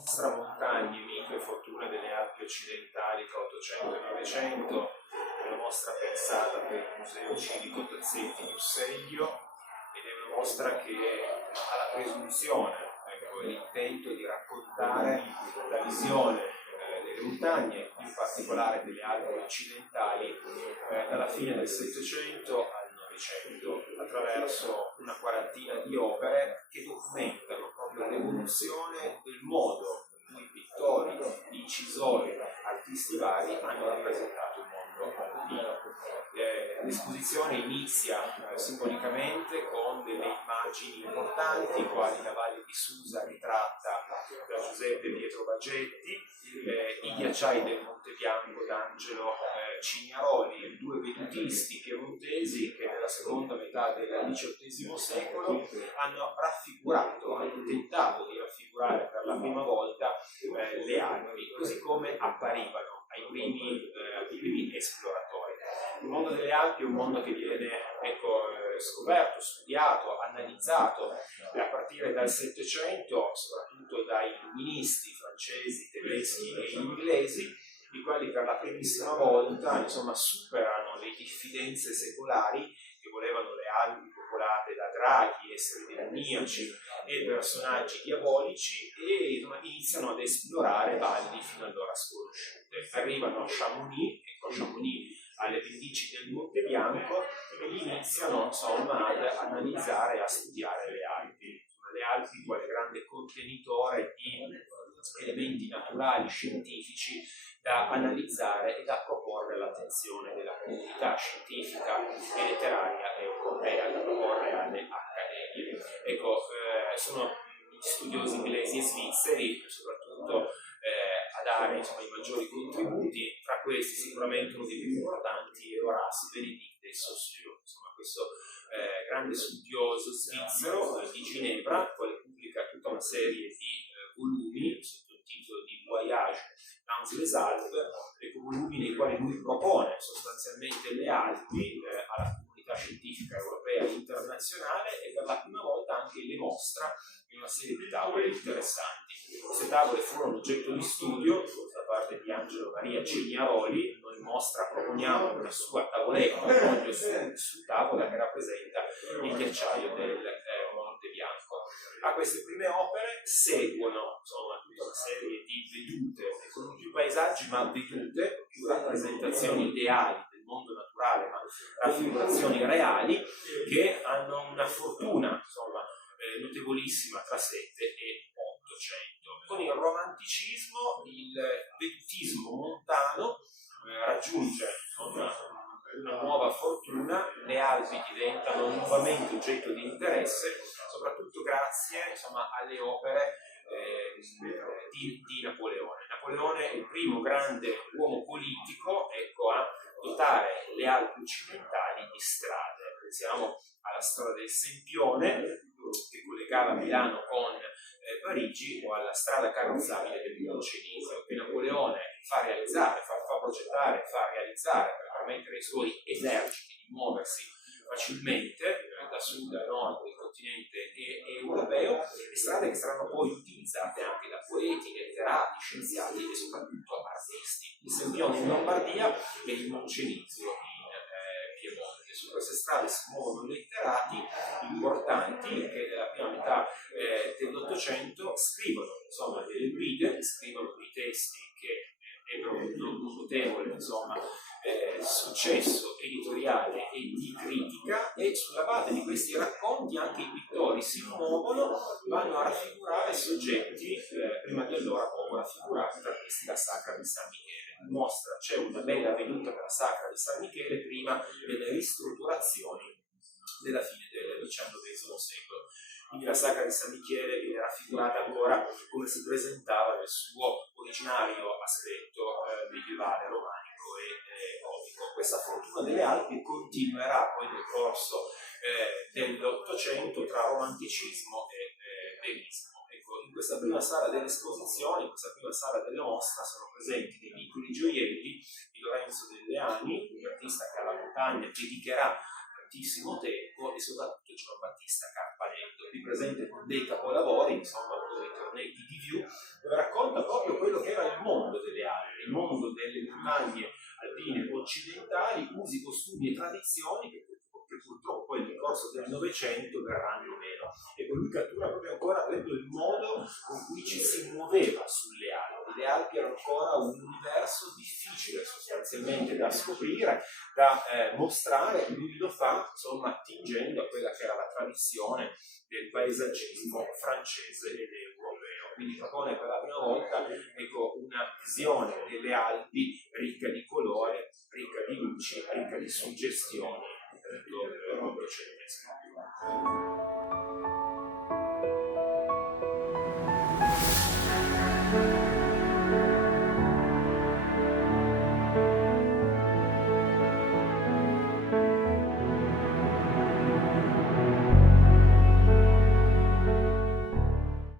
mostra Montagne, mito e fortuna delle Alpi occidentali tra 800 e 900, una mostra pensata per il Museo Civico Dozzetti di Usseglio, ed è una mostra che ha la presunzione, ecco, l'intento di raccontare la visione delle montagne, in particolare delle Alpi occidentali, dalla fine del Settecento al Novecento, attraverso una quarantina di opere che documentano proprio l'evoluzione del modo in cui pittori, incisori, artisti vari hanno rappresentato il mondo alpino. L'esposizione inizia simbolicamente con delle immagini importanti, quali la Valle di Susa ritratta da Giuseppe Pietro Baggetti, i ghiacciai del Monte Bianco d'Angelo Cignaroli, due vedutisti piemontesi che nella seconda metà del XVIII secolo hanno tentato di raffigurare per la prima volta le Alpi, così come apparivano ai primi esploratori. Il mondo delle Alpi è un mondo che viene scoperto, studiato, analizzato a partire dal Settecento, soprattutto dai illuministi francesi, tedeschi e inglesi, i quali per la primissima volta superano le diffidenze secolari che volevano le Alpi popolate da draghi, esseri demoniaci e personaggi diabolici, e iniziano ad esplorare valli fino allora sconosciute. Arrivano a Chamonix, alle pendici del Monte Bianco, e iniziano ad analizzare e a studiare le Alpi. Le Alpi quale grande contenitore di elementi naturali, scientifici, da analizzare e da proporre all'attenzione della comunità scientifica e letteraria europea, da proporre alle accademie. Sono studiosi inglesi e svizzeri, soprattutto a dare i maggiori contributi. Tra questi sicuramente uno dei più importanti è Horace Benedict de Saussure, questo grande studioso svizzero di Ginevra, quale pubblica tutta una serie di volumi sotto il titolo di Voyage dans les Alpes, volumi nei quali lui propone sostanzialmente le Alpi alla comunità scientifica europea e internazionale, e per la prima volta anche le mostra in una serie di tavole interessanti. Queste tavole furono oggetto di studio da parte di Angelo Maria Cignaroli. Noi in mostra proponiamo una sua tavoletta, un foglio su tavola che rappresenta il ghiacciaio del Monte Bianco. A queste prime opere seguono tutta una serie di vedute, con non più paesaggi ma vedute, più rappresentazioni ideali del mondo naturale, ma raffigurazioni reali, che hanno una fortuna notevolissima tra 7 e 800. Con il romanticismo il vedutismo montano raggiunge una nuova fortuna, le Alpi diventano nuovamente oggetto di interesse, soprattutto grazie alle opere di Napoleone. Napoleone è il primo grande uomo politico a dotare le Alpi occidentali di strade. Pensiamo alla strada del Sempione, che collegava Milano con Parigi, o alla strada carrozzabile del Moncenisio, che Napoleone fa progettare, fa realizzare per permettere ai suoi eserciti di muoversi facilmente da sud a nord del continente europeo, e strade che saranno poi utilizzate anche da poeti, letterati, scienziati e soprattutto artisti. Il Sempione in Lombardia e il Moncenisio in Piemonte. Su queste strade si muovono letterati importanti che nella prima metà dell'Ottocento scrivono delle guide, scrivono dei testi che ebbero un notevole successo editoriale e di critica, e sulla base di questi racconti anche i pittori si muovono, vanno a raffigurare soggetti prima di allora poco raffigurati, tra questi la Sacra di San Michele. In mostra c'è una bella veduta per la Sacra di San Michele prima delle ristrutturazioni della fine del XIX secolo. Quindi la Sacra di San Michele viene raffigurata ancora come si presentava nel suo originario aspetto medievale, romanico e gotico. Questa fortuna delle Alpi continuerà poi nel corso dell'Ottocento tra romanticismo e verismo. In questa prima sala dell'esposizione, in questa prima sala della mostra, sono presenti dei piccoli gioielli di Lorenzo Delleani, un artista che alla montagna dedicherà tantissimo tempo, e soprattutto Giambattista Campanello, qui presente con dei capolavori, insomma, con i tornetti di View, dove racconta proprio quello che era il mondo delle Alpi, il mondo delle montagne alpine occidentali, usi, costumi e tradizioni che purtroppo poi nel corso del Novecento verranno meno. E lui cattura proprio ancora il modo con cui ci si muoveva sulle Alpi. Le Alpi erano ancora un universo difficile sostanzialmente da scoprire, da mostrare. Lui lo fa, insomma, attingendo a quella che era la tradizione del paesaggismo francese ed europeo. Quindi propone per la prima volta, ecco, una visione delle Alpi ricca di colore, ricca di luci, ricca di suggestioni. Lo procedimento.